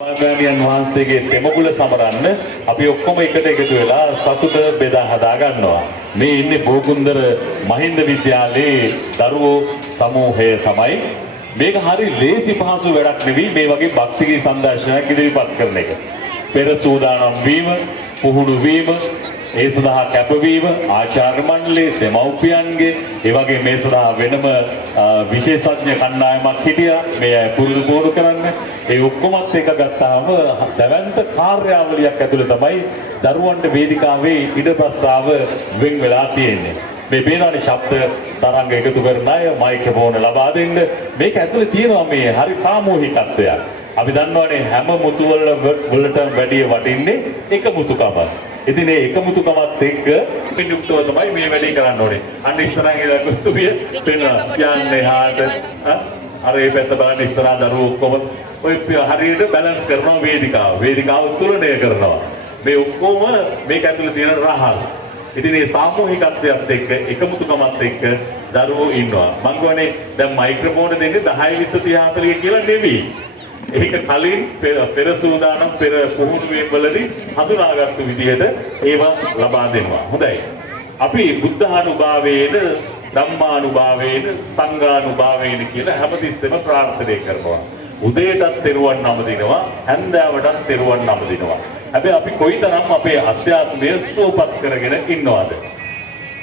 ස්වාමීන් වහන්සේගේ දෙමගුල සමරන්න අපි ඔක්කොම එකට එකතු වෙලා සතුට බෙදා හදා ගන්නවා. මේ ඉන්නේ බෝකුන්දර මහින්ද විද්‍යාලයේ දරුවෝ සමූහය තමයි. මේක හරි ලේසි පහසු වැඩක් නෙවෙයි මේ වගේ භක්තිගී සංදර්ශනයක් ඉදිරිපත් කරන එක. පෙර සූදානම් වීම, පුහුණු වීම, ඒ සඳහා කැපවීම ආචාර්ය මණ්ඩලයේ දෙමව්පියන්ගේ ඒ වගේ මේ සඳහා වෙනම විශේෂඥ කණ්ඩායමක් හිටියා මේ පුරුදු පුහුණු කරන්න. ඒ ඔක්කොමත් එක ගත්තාම දැවැන්ත කාර්යාවලියක් ඇතුළේ තමයි දරුවන්ට වේදිකාවේ ඉඩපස්සාව වෙන් වෙලා තියෙන්නේ. මේ බේනානි ශබ්ද තරංග එකතු කරන අය මයික්‍රොෆෝන ලබා දෙන්න මේක ඇතුළේ තියෙනවා මේ හරි සාමූහිකත්වයක්. අපි දන්නවනේ හැම මුතු වලට වැඩිය වටින්නේ එක මුතුකම. ඉතින් මේ එකමුතුකමත් එක්ක පිටුක්තව තමයි මේ වැඩේ කරන්න ඕනේ. අන්න ඉස්සරහින් ඉඳලා කුතුබිය පෙන්න යන්නේ හාට අර ඒ පැත්ත බලන්න ඉස්සරහ දරුවෝ ඔක්කොම ඔය හරියට බැලන්ස් කරනවා වේදිකාව. වේදිකාව තුලණය කරනවා. මේ ඔක්කොම මේක ඇතුලේ තියෙන රහස්. ඉතින් මේ සාමූහිකත්වයත් එක්ක එකමුතුකමත් එක්ක දරුවෝ ඉන්නවා. මං කියන්නේ දැන් මයික්‍රොෆෝන දෙන්නේ 10 20 30 40 කියලා නෙවෙයි. ඒක කලින් පෙර සූදානම් පෙර පුහුණුවීම් වලදී හඳුනාගත්තු විදිහට ඒවා ලබා දෙනවා. හොඳයි. අපි බුද්ධානුභාවයෙන්, ධම්මානුභාවයෙන්, සංඝානුභාවයෙන් කියලා හැමතිස්සෙම ප්‍රාර්ථනා කරනවා. උදේටත් තෙරුවන් නමදිනවා, හැන්දෑවටත් තෙරුවන් නමදිනවා. හැබැයි අපි කොයිතරම් අපේ අධ්‍යාත්මය සුවපත් කරගෙන ඉන්නවද?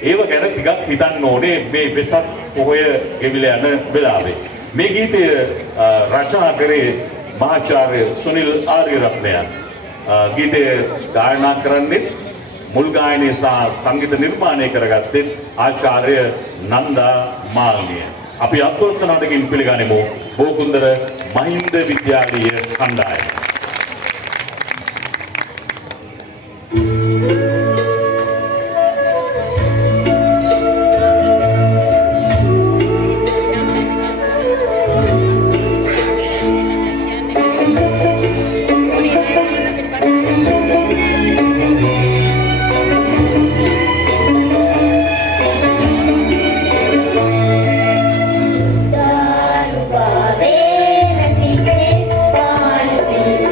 ඒව ගැන ටිකක් හිතන්න ඕනේ මේ වෙසක් පොහොය ගෙවිලා යන වෙලාවේ. මේ ගීතය රචනා කරේ මහාචාර්ය සුනිල් ආරියරත්නයන්. ගීතය ගායනා කරන්නේ මුල් ගායනය සහ සංගීත නිර්මාණය කරගත්තේ ආචාර්ය නන්දා මාල්නිය. අපි අත්වසනාටකින් පිළිගනිමු බෝකුන්දර මහින්ද විද්‍යාලීය කණ්ඩායම. Daru babe nasi ke pan pi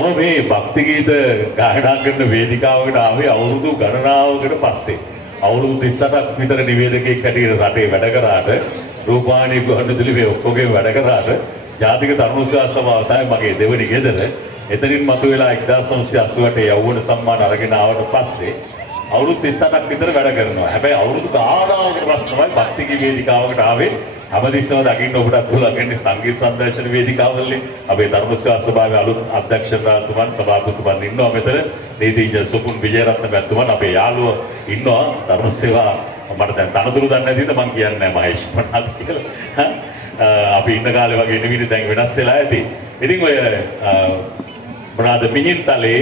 මම මේ භක්ති ගීත ගායනා කරන වේදිකාවකට ආවේ අවුරුදු ගණනාවකට පස්සේ. අවුරුදු 38ක් විතර නිවේදකයෙක් හැටියට රටේ වැඩ කරාට රූපවාහිනී ගුවන්විදුලියේ ඔක්කොගේ වැඩ කරාට ජාතික තරුණ උත්සව සභාව තමයි මගේ දෙවෙනි ගෙදර. එතනින් මතුවලා 1988 යෞවන සම්මාන අරගෙන ආවට පස්සේ අවුරුදු 38ක් විතර වැඩ කරනවා. හැබැයි අවුරුදු ගානකට පස්සේ තමයි භක්ති ගී වේදිකාවකට ආවේ. හැමදෙස්සම දකින්න ඔබටත් පුළුවන්න්නේ සංගීත සංදර්ශන වේදිකාවවලදී අපේ තරුණ උත්සව සභාවේ අලුත් අධ්‍යක්ෂකතුමන් සභාපතිතුමන් ඉන්නවා මෙතන. නීතිඥ සුපුන් විජේරත්න මැතිතුමන් අපේ යාළුවා ඉන්නවා තරුණ සේවා මට දැන් තනතුරු දන්නේ නැතිද මං කියන්නේ නැහැ මහේෂ් මොනවද කියලා. අපි ඉන්න කාලේ වගේ නෙවෙයි දැන් වෙනස් වෙලා ඇති. ඉතින් ඔය මොනවාද මිහින්තලේ